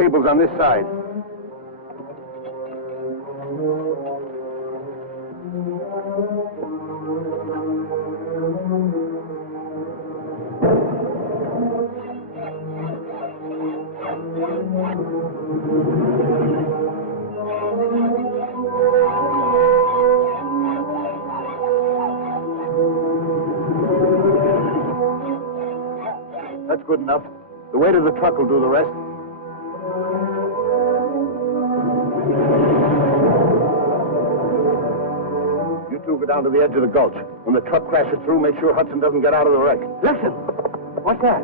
cable's on this side. That's good enough. The weight of the truck will do the rest. You two go down to the edge of the gulch. When the truck crashes through, make sure Hudson doesn't get out of the wreck. Listen! What's that?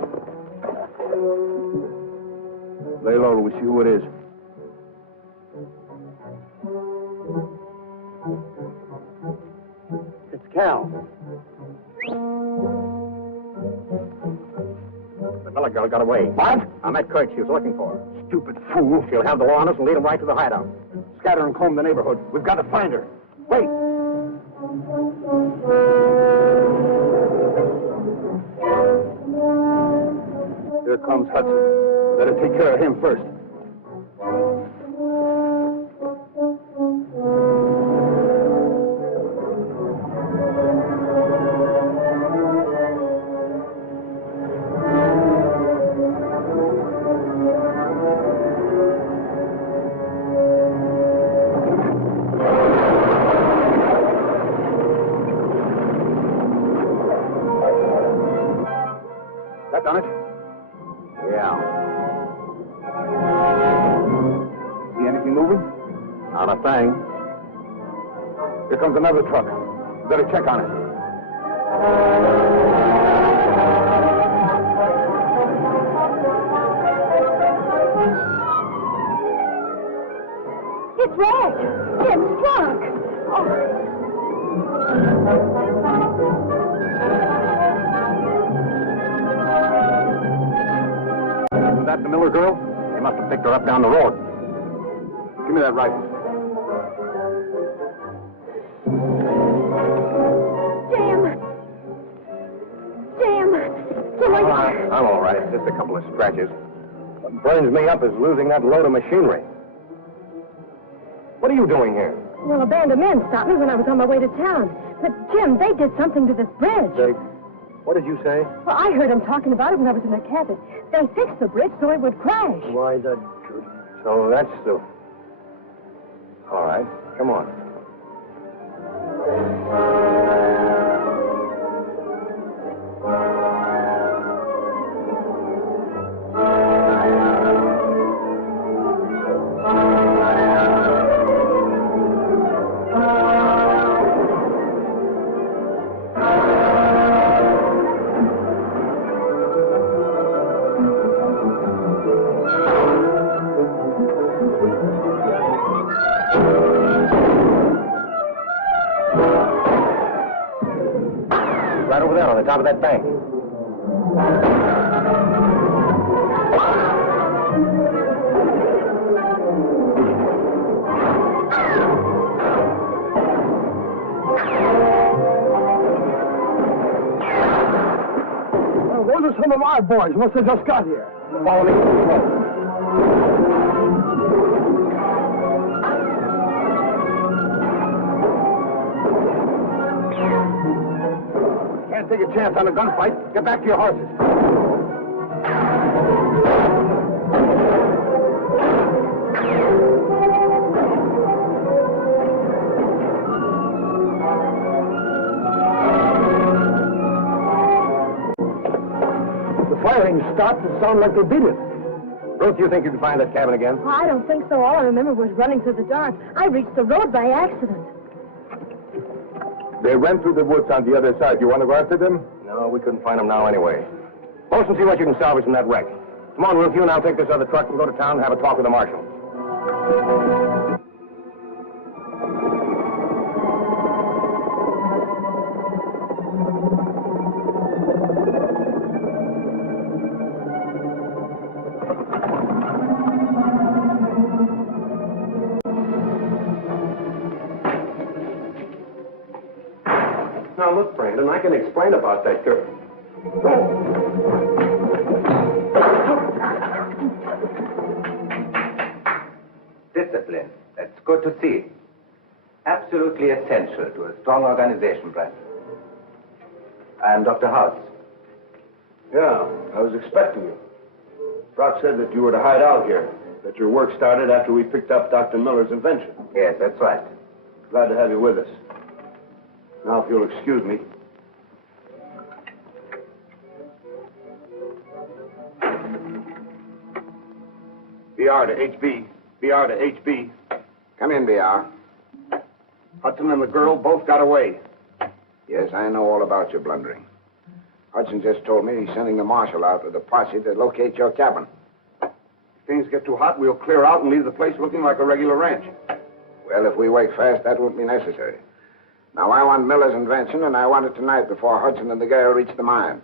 Lay low till we see who it is. It's Cal. The Miller girl got away. What? I met Kurt. She was looking for her. Stupid fool. She'll have the law on us and lead them right to the hideout. Scatter and comb the neighborhood. We've got to find her. Wait. Here comes Hudson. Better take care of him first. That done it? Yeah. See anything moving? Not a thing. Here comes another truck. We better check on it. It's wrecked. Jim's truck. Is that the Miller girl? They must have picked her up down the road. Give me that rifle. I'm all right. Just a couple of scratches. What burns me up is losing that load of machinery. What are you doing here? Well, a band of men stopped me when I was on my way to town. But, Jim, they did something to this bridge. What did you say? Well, I heard them talking about it when I was in the cabin. They fixed the bridge so it would crash. Why, so that's the... All right. Come on. Right over there on the top of that bank. Well, those are some of our boys. Must have just got here. Follow me. Can't take a chance on a gunfight. Get back to your horses. The firing stopped. It sounded like they beat it. Ruth, you think you can find that cabin again? Well, I don't think so. All I remember was running through the dark. I reached the road by accident. They ran through the woods on the other side. You want to go after them? No, we couldn't find them now anyway. Bosun, see what you can salvage from that wreck. Come on, Ruth, you and I'll take this other truck and go to town and have a talk with the marshal. Now, look, Brandon, I can explain about that girl. discipline. That's good to see. Absolutely essential to a strong organization, Brent. I am Dr. Hauss. Yeah, I was expecting you. Brock said that you were to hide out here, that your work started after we picked up Dr. Miller's invention. Yes, that's right. Glad to have you with us. Now, if you'll excuse me. BR to HB. BR to HB. Come in, BR. Hudson and the girl both got away. Yes, I know all about your blundering. Hudson just told me he's sending the marshal out with a posse to locate your cabin. If things get too hot, we'll clear out and leave the place looking like a regular ranch. Well, if we work fast, that won't be necessary. Now, I want Miller's invention, and I want it tonight before Hudson and the girl reach the mine.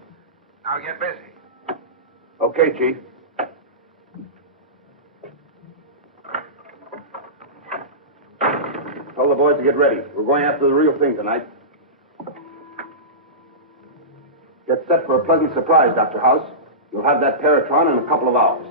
Now get busy. Okay, Chief. Tell the boys to get ready. We're going after the real thing tonight. Get set for a pleasant surprise, Dr. Hauss. You'll have that Paratron in a couple of hours.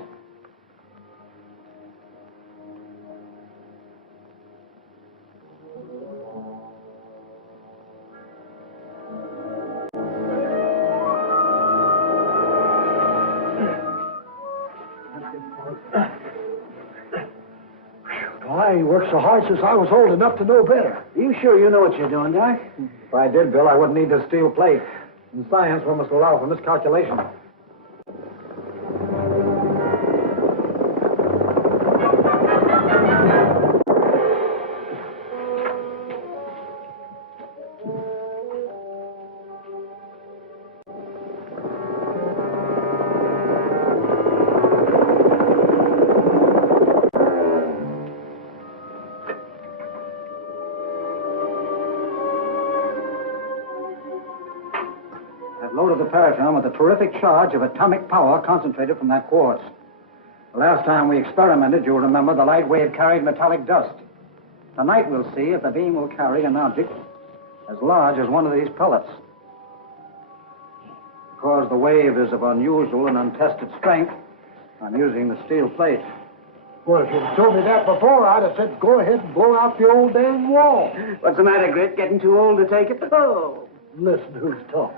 I worked so hard since I was old enough to know better. Are you sure you know what you're doing, Doc? If I did, Bill, I wouldn't need this steel plate. In science, we must allow for miscalculation. Loaded the Paratron with a terrific charge of atomic power concentrated from that quartz. The last time we experimented, you'll remember, the light wave carried metallic dust. Tonight we'll see if the beam will carry an object as large as one of these pellets. Because the wave is of unusual and untested strength, I'm using the steel plate. Well, if you'd told me that before, I'd have said go ahead and blow out the old damn wall. What's the matter, Grit? Getting too old to take it? Oh. Listen, who's talking?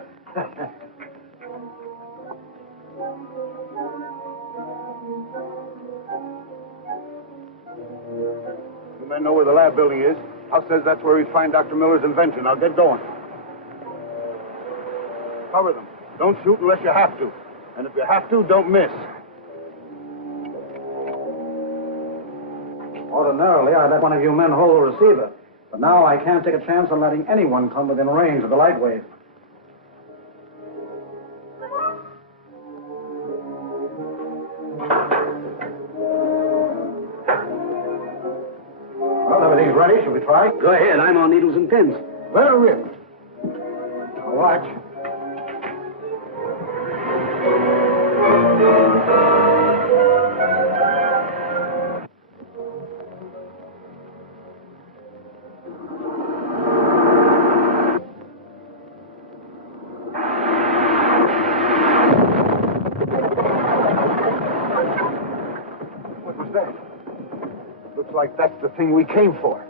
You men know where the lab building is. Hauss says that's where we find Dr. Miller's invention. Now get going. Cover them. Don't shoot unless you have to. And if you have to, don't miss. Ordinarily, I'd let one of you men hold the receiver. But now I can't take a chance on letting anyone come within range of the light wave. Well, everything's ready. Shall we try? Go ahead. I'm on needles and pins. Let her rip. Now watch. What was that? Looks like that's the thing we came for.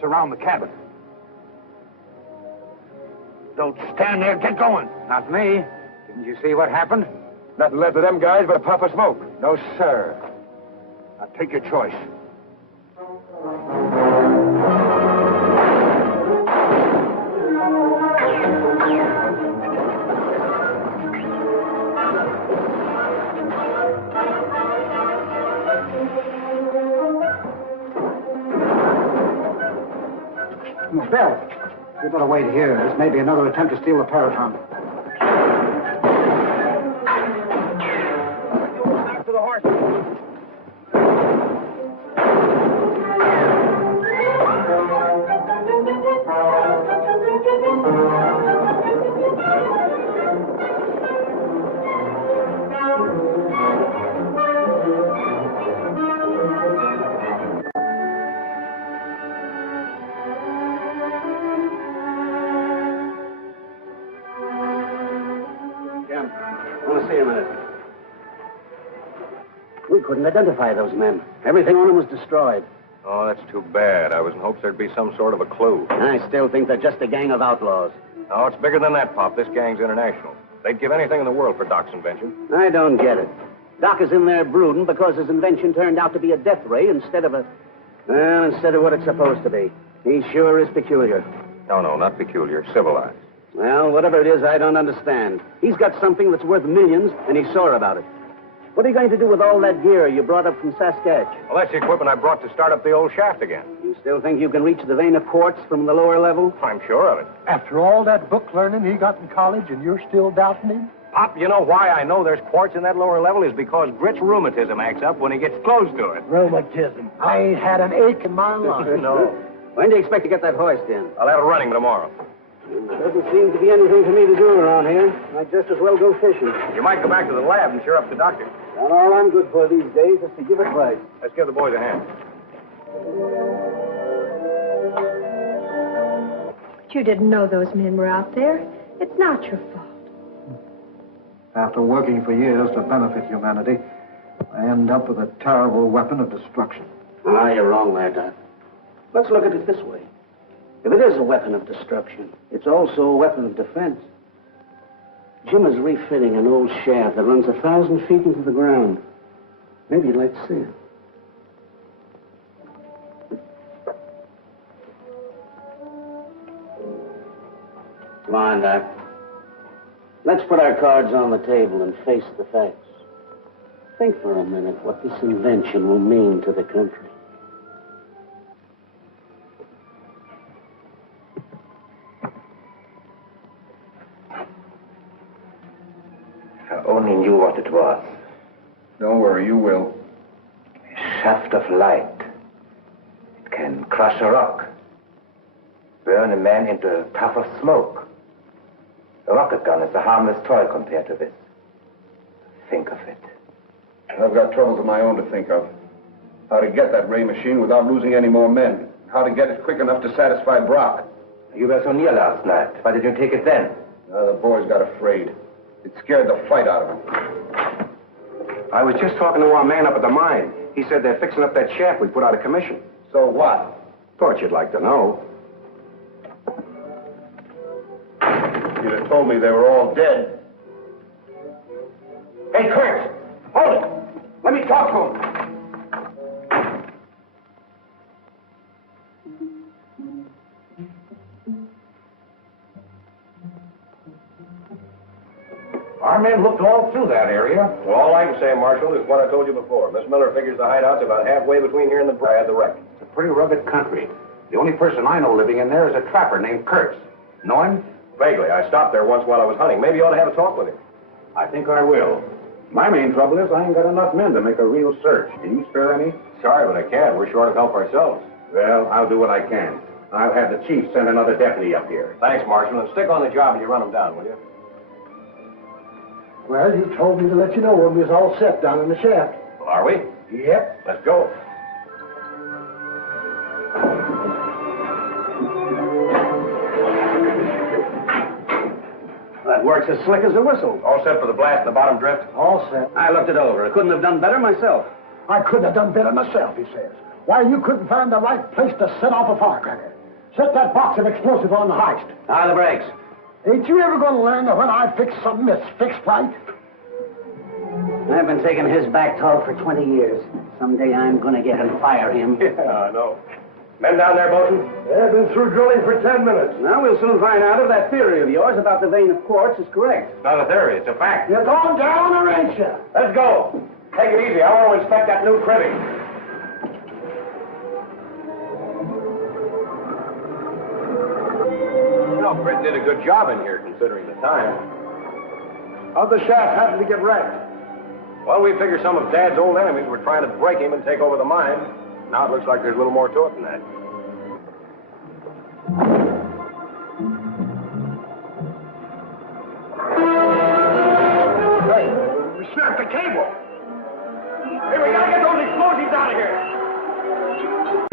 Surround the cabin. Don't stand there. Get going. Not me. Didn't you see what happened? Nothing left of them guys but a puff of smoke. No, sir. Now take your choice. Bill, you better wait here. This may be another attempt to steal the Paratron. Back to the horse. I want to see a minute. We couldn't identify those men. Everything on them was destroyed. Oh, that's too bad. I was in hopes there'd be some sort of a clue. I still think they're just a gang of outlaws. No, it's bigger than that, Pop. This gang's international. They'd give anything in the world for Doc's invention. I don't get it. Doc is in there brooding because his invention turned out to be a death ray instead of what it's supposed to be. He sure is peculiar. No, not peculiar. Civilized. Well, whatever it is, I don't understand. He's got something that's worth millions, and he's sore about it. What are you going to do with all that gear you brought up from Saskatch? Well, that's the equipment I brought to start up the old shaft again. You still think you can reach the vein of quartz from the lower level? I'm sure of it. After all that book learning he got in college, and you're still doubting him? Pop, you know why I know there's quartz in that lower level is because Grit's rheumatism acts up when he gets close to it. Rheumatism. I ain't had an ache in my life. No. When do you expect to get that hoist in? I'll have it running tomorrow. Doesn't seem to be anything for me to do around here. I'd just as well go fishing. You might go back to the lab and cheer up the doctor. And all I'm good for these days is to give advice. Let's give the boys a hand. But you didn't know those men were out there. It's not your fault. After working for years to benefit humanity, I end up with a terrible weapon of destruction. Ah, you're wrong there, Doc. Let's look at it this way. If it is a weapon of destruction, it's also a weapon of defense. Jim is refitting an old shaft that runs 1,000 feet into the ground. Maybe you'd like to see it. Come on, Doc. Let's put our cards on the table and face the facts. Think for a minute what this invention will mean to the country. If I only knew what it was. Don't worry, you will. A shaft of light. It can crush a rock. Burn a man into a puff of smoke. A rocket gun is a harmless toy compared to this. Think of it. I've got troubles of my own to think of. How to get that ray machine without losing any more men. How to get it quick enough to satisfy Brock. You were so near last night. Why did you take it then? The boys got afraid. It scared the fight out of them. I was just talking to our man up at the mine. He said they're fixing up that shaft we put out of commission. So what? Thought you'd like to know. You'd have told me they were all dead. Hey, Kurt! Hold it! Let me talk to him. Our men looked all through that area. Well, all I can say, Marshal, is what I told you before. Miss Miller figures the hideout's about halfway between here and the I had the wreck. It's a pretty rugged country. The only person I know living in there is a trapper named Kurtz. Know him? Vaguely. I stopped there once while I was hunting. Maybe you ought to have a talk with him. I think I will. My main trouble is I ain't got enough men to make a real search. Can you spare any? Sorry, but I can't. We're short of help ourselves. Well, I'll do what I can. I'll have the chief send another deputy up here. Thanks, Marshal, and stick on the job and you run them down, will you? Well, you told me to let you know when we was all set down in the shaft. Well, are we? Yep. Let's go. That works as slick as a whistle. All set for the blast in the bottom drift? All set. I looked it over. I couldn't have done better myself. I couldn't have done better myself, he says. Why, you couldn't find the right place to set off a firecracker. Set that box of explosive on the heist. The brakes. Ain't you ever going to learn that when I fix something, it's fixed right? I've been taking his back talk for 20 years. Someday I'm going to get and fire him. Yeah, I know. Men down there, Bosun? They've been through drilling for 10 minutes. Now we'll soon find out if that theory of yours about the vein of quartz is correct. It's not a theory, it's a fact. You're going down or ain't you? Let's go. Take it easy. I want to inspect that new cribbing. Well, Britt did a good job in here, considering the time. How'd the shaft happen to get wrecked? Well, we figure some of Dad's old enemies were trying to break him and take over the mine. Now it looks like there's a little more to it than that. Hey, we snapped the cable. Hey, we gotta get those explosives out of here.